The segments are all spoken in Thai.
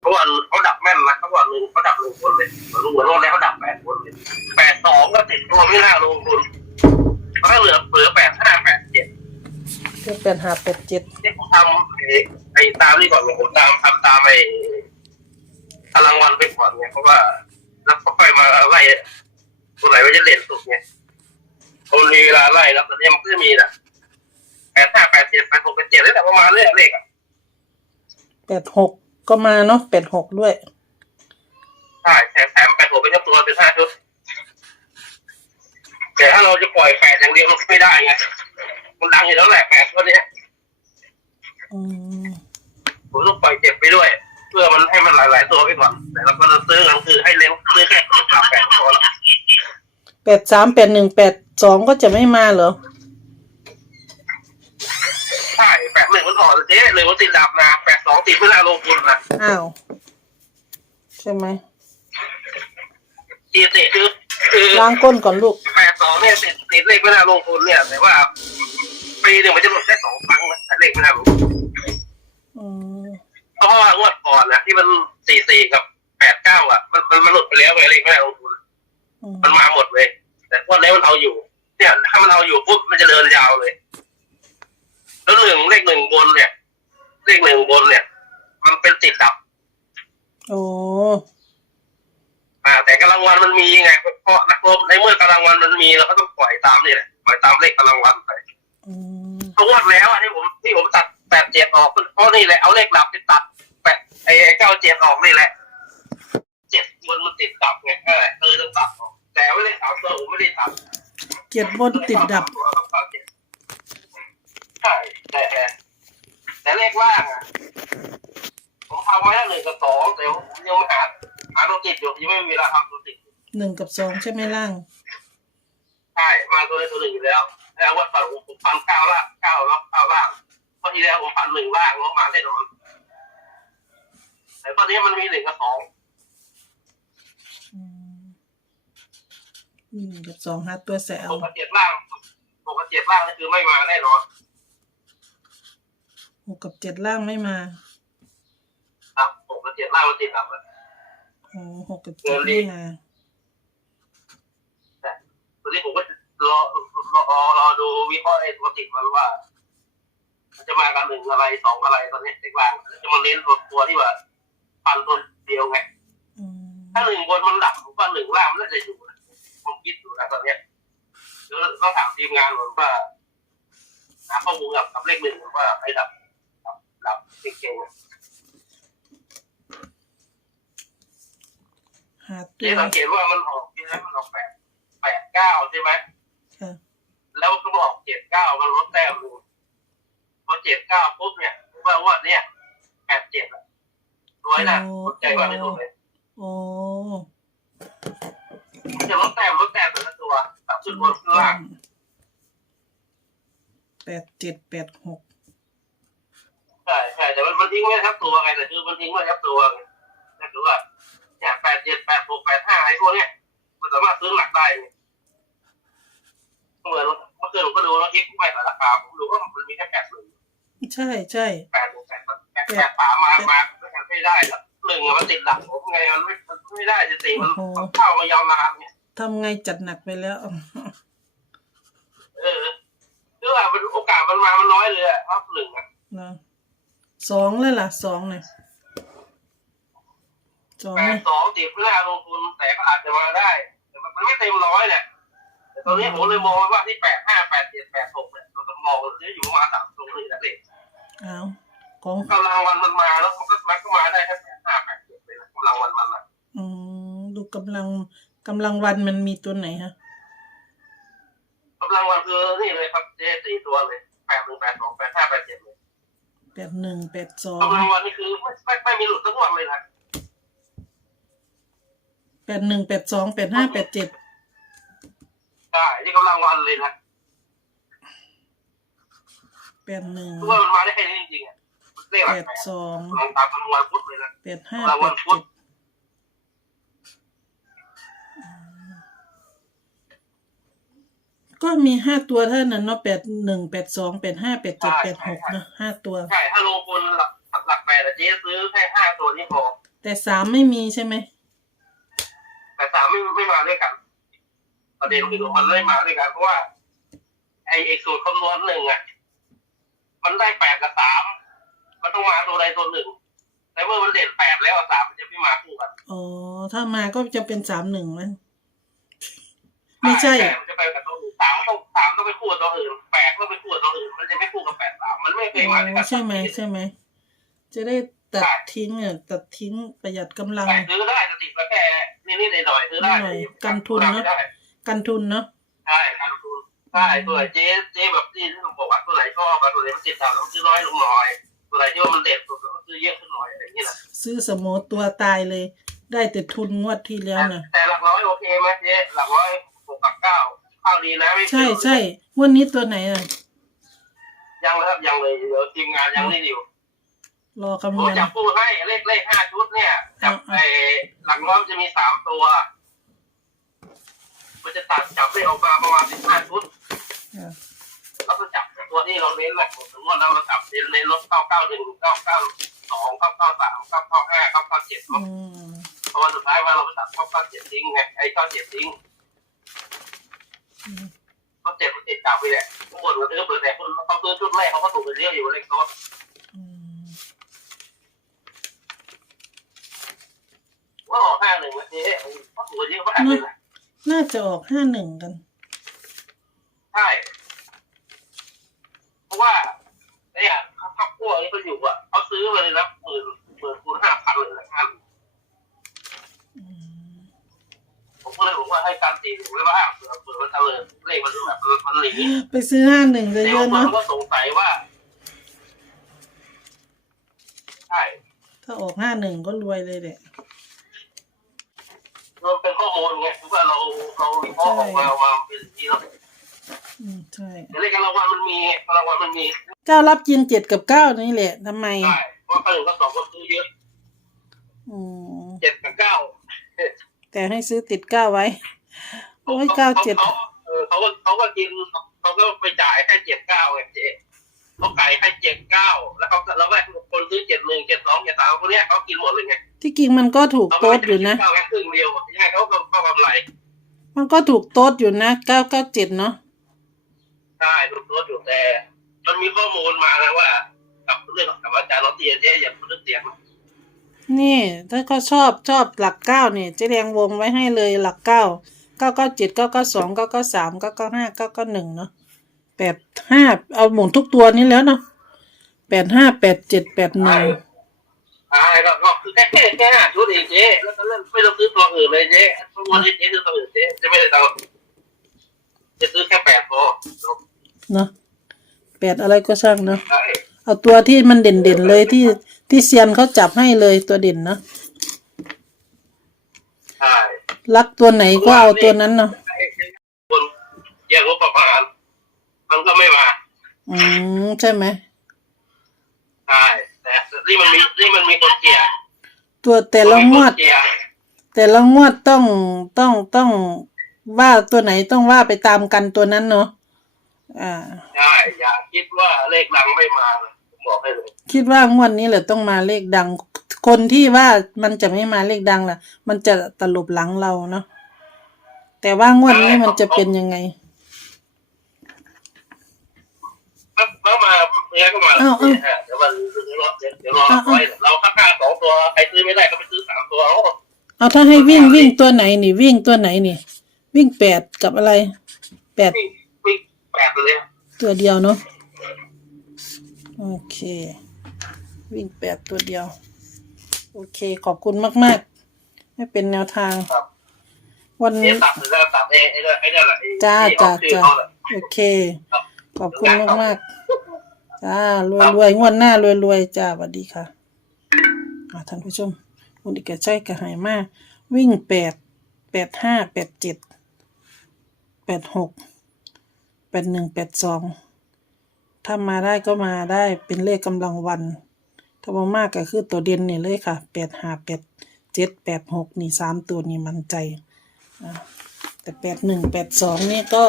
เพราะว่าเขาดับแม่นนะเขาว่าหนึ่งเขาดับหนึ่งคนเลยเหมือนเหมือนวันนี้เขาดับแปดคนเลยแปดสองก็ติดตัวไม่น่าลงทุนก็เหลือเหลือแปดห้าแปดเจ็ดคือแปดห้าแปดเจ็ดที่ผมทำไอ้ไอ้ตามนี่ก่อนเนี่ยผมตามทำตามไอ้พลังวันไปก่อนเนี่ยเพราะว่าแล้วก็ค่อยมาไล่ตัวไหนว่าจะเด่นสุดเนี่ยผมมีเวลาไล่แล้วตอนนี้มันก็จะมีนะแปดห้าแปดเจ็ดแปดหกแปดเจ็ดนี่แหละประมาณนี้เลขอะแปดหก ก็มาเนาะแปดหกด้วย ใช่แถมแถมแปดหกเป็นตัวเป็นห้าชุด แต่ถ้าเราจะปล่อยแปดอย่างเดียวมันไม่ได้ไง มันดังอยู่แล้วแหละแปดตัวเนี้ยอืมผมต้องปล่อยเจ็บไปด้วย เพื่อมันให้มันหลายๆตัวไปก่อน แต่เราก็จะซื้อกันคือให้เล่นซื้อแค่ตัวสามแปดตัวละแปดสามแปดหนึ่งแปดสองก็จะไม่มาเหรอ ใช่แปดหนึ่งมันออกเจ๊เลยว่าติดดับนะแปดส องติดไม่น่าลงทุนนะอ้าว ใช่ไหมจีติคือคือล้างก้นก่อนลูกแปดสองเนี่ยติดติดเลขไม่น่าลงทุนเนี่ยแต่ว่าปีหนึ่งมันจะหลุดแค่สองครั้งนะแต่เลขไม่น่าลงทุนอืมเพราะว่างวดก่อนนะที่มันสี่สี่กับแปดเก้าอะ มันมันมันหลุดไปแล้วไงเลขไม่น่าลงทุนอืมมันมาหมดเลย แต่งวดนี้มันเอาอยู่ เนี่ยถ้ามันเอาอยู่ปุ๊บมันจะเดินยาวเลยแล้วหนึ่งเลขหนึ่งบนเนี่ย เลขหนึ่งบนเนี่ยมัน เป็นติดดับ โอ้อ่า แต่กำลังวันมันมีไงเพราะนักลบในเมื่อกำลังวันมันมีเราก็ต้องปล่อยตามนี่แหละปล่อยตามเลขกำลังวันไปอืมเพราะงวดแล้วอะที่ผมที่ผมตัดแปดเจ็ดออกเพราะนี่แหละเอาเลขดับไปตัดแปดไอ้เก้าเจ็ดออกนี่แหละเจ็ดบนมันติดดับไงเออเออต้องตัดออกแต่ไม่ได้สามตัวผมไม่ได้ตัดเจ็ดบนติดดับใช่แต่แต่เลขล่างอะ ผมทำไว้แล้วหนึ่ง กับสองแต่ผมยังไม่หาหาตัวติดอยู่ยังไม่มีเวลาทำตัวติดหนึ่งกับสองใช่ไหมล่างใช่มาตัวใดตัวหนึ่งอยู่แล้วแล้วว่าฝันผมฟันเก้าล่างเก้าแล้วเก้าล่างเพราะทีแล้วผมฟันหนึ่งล่างแล้วมาแน่นอนแต่ตอนนี้มันมีหนึ่งกับสองอืมมีหนึ่งกับสองหาตัวแสปวกติล่างปกติล่างนี่คือไม่มาแน่นอนหกกับเจ็ดล่างไม่มา ครับปกติล่างมันติดดับอะโอ้หกกับเจ็ดไม่มาตอนนี้ผมก็รอรอรอรอดูวิเคราะห์ไอ้ตัวติดมันว่ามันจะมากันหนึ่งอะไรสองอะไรตอนนี้เลขล่างจะมาเน้นตัวตัวที่ว่าฟันตัวเดียวไงอืมถ้าหนึ่งบนมันดับผมว่าหนึ่งล่างมันน่าจะอยู่นะผมคิดอยู่นะตอนเนี้ยแล้วต้องถามทีมงานผมว่าหาข้อมูลกับกับเลขหนึ่งว่าใครดับดับดับเก่งๆอะ หาตันี่วสังเกตว่ามันออกที่แล้วมันออกแปดแปดเก้าใช่ไหมค่ะแล้วก็บอกเจ็ดเก้ามันลดแต้มลงพอเจ็ดเก้าปุ๊บเนี่ยผมว่าว่าเนี่ยแปดเจ็ดอะร้อยนะใจกว่าไม่ถูกเลยโอ้มันจะลดแต้มลดแต้มแต่ละตัวตับขึ้นบนขึ้นล่างแปดเจ็ดแปดหกใช่ใช่แต่มันมันทิ้งไว้ทับตัวไงแต่คือมันทิ้งไว้ทับตัวไงแต่คือว่า เนี่ยแปดเจ็ดแปดหกแปดห้าไอ้พวกเนี้ยมันสามารถซื้อหลักได้ไงเหมือนเมื่อคืนผมก็ดูแล้วคิดไปแต่ราคาผมดูว่ามันมีแค่แปดหนึ่งใช่ใช่แปดหนึ่งแปดแปดแปดสามมามามันไม่ได้แล้วหนึ่งอะมันติดหลักผมไงมันไม่มันไม่ได้จะตีมันมันเข้ามายาวนานเนี่ยทำไงจัดหนักไปแล้ว เออคือว่ามันโอกาสมันมามันน้อยเลยอะครับหนึ่งอะนะสองเลยล่ะสองเนี่ย สองแปเนี่ดยสองติดเพื่อลงทุนแต่ก็อาจจะมาได้แต่มันไม่เต็มร้อยเนี่ยแต่ตอนนี้ผมเลยมองว่าที่แปดห้าแปดเจ็ดแปดหกเนี่ยเราต้องมองว่าจะอยู่ประมาณสามตรงนี้แหละเด็กเอาของกำลังวันมันมาแล้วมันก็มันก็มาได้แค่แปดห้าแปดเจ็ดเลยนะกำลังวันมันอะอืมดูกำลังกำลังวันมันมีตัวไหนฮะกำลังวันคือนี่เลยครับเจสี่ตัวเลยแปดหนึ่งแปดสองแปดห้าแปดเจ็ดเลยแปดหนึ่งแปดสองกำลังวันนี่คือไม่ไม่ไม่มีหลุดสักวันเลยนะแปดหนึ่งแปดสองแปดห้าแปดเจ็ดใช่ที่กำลังวันเลยนะแปดหนึ่งคือว่ามันมาได้แค่นี้จริงๆอะเลขหลักแปดแปดสองลองตามกำลังวันพุธเลยนะแปดห้าเราแปวันดพุเจ็ธดก็มีห้าตัวเท่านั้นเนาะแปดหนึ่งแปดสองแปดห้าแปดเจ็ดแปดหกนะห้าตัว ใช่ถ้าลงทุนหลักหลักแปดอะเจ๊ซื้อแค่ห้าตัวนี้พอแต่สามไม่มีใช่ไหม แต่สามไม่ไม่มาด้วยกันประเด็นคือมันไม่มาด้วยกันเพราะว่า ไอ้ไอ้สูตรคำนวณหนึ่งอะมันได้แปดกับสามมันต้องมาตัวใดตัวหนึ่งแต่เมื่อมันเด่นแปดแล้วอะสามมันจะไม่มาคู่กันอ๋อถ้ามาก็จะเป็นสามหนึ่งแล้วไม่ใช่แปดมันจะไปกับตัวอื่นสามต้องสามต้องไปคู่กับตัวอื่นแปดต้องไปคู่กับตัวอื่นมันจะไม่คู่กับแปดสามมันไม่เคยอ๋มาด้วยกัอนใช่ไหมใช่ไหมจะได้ตัดทิ้งอะตัดทิ้งประหยัดกำลังแต่ซื้อได้จะติดมาแค่ นิดๆหน่อยๆซื้อได้หน่อยกันทุนเนอะได้กันทุนเนาะใช่กันทุนใช่ตัวไหนเจ๊เจ๊แบบที่ผมบอกว่าตัวไหนชอบมาตัวไหนมันติดตามเราซื้อน้อยลงหน่อยตัวไหนที่ว่ามันเด็ดสุดเราก็ซื้อเยอะขึ้นหน่อยอะไรอย่างนี้แหละซื้อสโมตัวตายเลย ได้แต่ทุนงวดที่แล้วน่ะแต่หลักร้อยโอเคไหมเจ๊หลักร้อยหกกับเก้าเข้าดีนะไม่ใช่ใช่งวันนี้ตัวไหนอะยังนะครับยังเลยเดี๋ยวทีมงานยังนี่อยู่ รอผคำนมวณจับคู่ให้เลขเลขห้าชุดเนี่ยจับอ่า ไอ้หลักร้อยมันจะมีสามตัว มันจะตัดจับได้ออกมาประมาณสิบห้าชุดอะเราก็จับตัวที่เราเน้นแหละผมสมมติเราเราจับเน้นเน้นลดเก้าเก้าหนึ่งเก้าเก้าสองเก้าเก้าสามเก้าเก้าห้าเก้าเก้าเจ็ดอืมเพราะว่าสุดท้ายว่าเราไปตัดเก้าเก้าเจ็ดทิ้งไงไอ้เก้าเจ็ดทิ้งอืมเก้าเจ็ดมันติดจับไปแหละทุกคนมันก็เปิดแต่คนเขาซื้อชุดแรกเขาก็ถูกไปเรียกอยู่เลขโต๊ะ อืม ว่าออกห้าห นึ่งนะเจ๊เขาถูกไปเยอะมากเลยนะน่าจะออกห้าหนึ่งกัน ใช่ เพราะว่าไอ้อะข้าวคั่วที่เขาอยู่อะเขาซื้อมาเลยนะหมื่นหมื่นคูณห้าพันเลยนะท่านอืมผมก็เลยบอกว่าให้การตีถูกไว้บ้างเผื่อเผื่อมันเจริญเลขมันแบบมันหนีไปซื้อห้าหนึ่งจะแต่เยบาอะงคนเนาะก็สงสัยว่าใช่ถ้าออกห้าหนึ่งก็รวยเลยแหละ มันเป็นข้อมูลไงคือว่าเราเราวิเคราะห์ออกมาว่าเป็นอย่างนี้แล้วอืมใช่แต่เลขการรางวัลมันมีรางวัลมันมีเจ้ารับกินเจ็ดกับเก้านี่แหละทำไมใช่เพราะคนอื่นก็สองคนซื้อเยอะอืมเจ็ดกับเก้าแต่ให้ซื้อติดเก้าไว้โอ้ยเก้าเจ็ดเขาเออเขาก็เขาก็กินเขาก็ไปจ่ายแค่เจ็ดเก้าไงเจ๊เขาไก่ให้เจ็ดเก้าแล้วเขาแล้วแม่คนซื้อเจ็ดหนึ่งเจ็ดสองเจ็ดสามพวกเนี้ยเขากินหมดเลยไง ที่จริงมันก็ถูกเขาโต๊ดอยู่นะเก้าแค่ครึ่งเดียวยังไงเขาก็เข้ากำไรมันก็ถูกโต๊ดอยู่นะเก้าเก้าเจ็ดเนาะใช่ดูตัวอยู่แต่ มันมีข้อมูลมานะว่า กับเรื่องกับอาจารย์เราเตียเจ๊อย่าพูดเรื่องเสียงนี่ถ้าก็ชอบชอบหลักเก้าเนี่ยเจะแดงวงไว้ให้เลยหลักเก้าเก้าเก้าเจ็ดเก้าเก้าสองเก้าเก้าสามเก้าเก้าห้าเก้าเก้าหนึ่งเนาะแปดห้าเอาหมุนทุกตัวนี้แล้วเนาะแปดห้าแปดเจ็ดแปดหนึ่ง ใช่ก็ก็คือแค่แค่แค่ห้าชุดเองเจ๊แล้วก็เล่นไม่ต้องซื้อตัวอื่นเลยเจ๊ตัววันนี้เจ๊ซื้อตัวอื่นเจ๊จะไม่ได้ตังค์จะซื้อแค่แปดพอเนาะแปดอะไรก็ช่างเนาะใช่เอาตัวที่มันเด่นเด่นๆเลยที่ที่เซียนเขาจับให้เลยตัวเด่นเนาะใช่รักตัวไหนก็เอาตัวนั้นเนาะคนแยกงบประมาณมันก็ไม่มา อืมใช่ไหมใช่แต่ นี่มันมีนี่มันมีคนเกียร์ตัวแต่ละงวดเกียร์แต่ละงวดต้องต้องต้องว่าตัวไหนต้องว่าไปตามกันตัวนั้นเนาะอ่าใช่อย่าคิดว่าเลขหลังไม่มานะผมบอกให้เลยคิดว่างวดนี้แหละต้องมาเลขดัง คนที่ว่ามันจะไม่มาเลขดังล่ะ มันจะตลบหลังเราเนาะแต่ว่างวดนี้มันจะเป็นยังไง แล้วมาเนี่ยก็มาอ้าวอ้าวเดี๋ยวมันเดี๋ยวรอเดี๋ยวรอเราไว้เราค่าค่าสองตัวใครซื้อไม่ได้ก็ไปซื้อสามตัวเอาเอาถ้าให้วิ่งวิ่งตัวไหนนี่วิ่งตัวไหนนี่ วิ่งแปดกับอะไรแปดวิ่งวิ่งแปดเลยตัวเดียวเนาะโอเค วิ่งแปดตัวเดียว โอเคขอบคุณมาก ๆ ให้เป็นแนวทางครับวันเดี๋นี้ยวตัดหรือจะตัดเองไอ้เนี่ยไอ้เนี่ยแหละไอ้จ้าที่อจ้าอกชื่อจ้าเขาน่ะโอเคครับขอบคุณมากมากๆ จ้ารวยรวยงวดหน้ารวยรวยจ้าสวัสดีค่ะอ่าท่านผู้ชมคุณอีกแกใช่กระหายมาก วิ่งแปดแปดห้าแปดเจ็ดแปดหกแปดหนึ่งแปดสองถ้ามาได้ก็มาได้เป็นเลขกำลังวัน ถ้ามามากก็คือตัวเด่นนี่เลยค่ะแปดห้าแปดเจ็ดแปดหกนี่สามตัวนี่มันใจแต่แปดหนึ่งแปดสองนี่ก็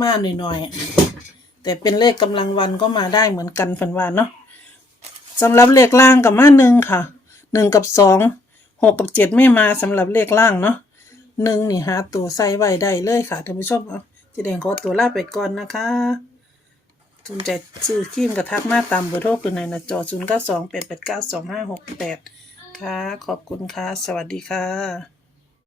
มาหน่อยๆ แต่เป็นเลขกำลังวันก็มาได้เหมือนกันฝันว่าเนาะสำหรับเลขล่างกับมาหนึ่งค่ะหนึ่งกับสองหกกับเจ็ดไม่มาสำหรับเลขล่างเนาะหนึ่งนี่หาตัวใส่ไว้ได้เลยค่ะท่านผู้ชมเอาเจะแดงขอตัวลาไปก่อนนะคะสนใจซื้อครีมกระทักมาตามเบอร์โทรคือในหน้าจอศูนย์เก้าสองแปดแปดเก้าสองห้าหกแปดค่ะ ขอบคุณค่ะ สวัสดีค่ะ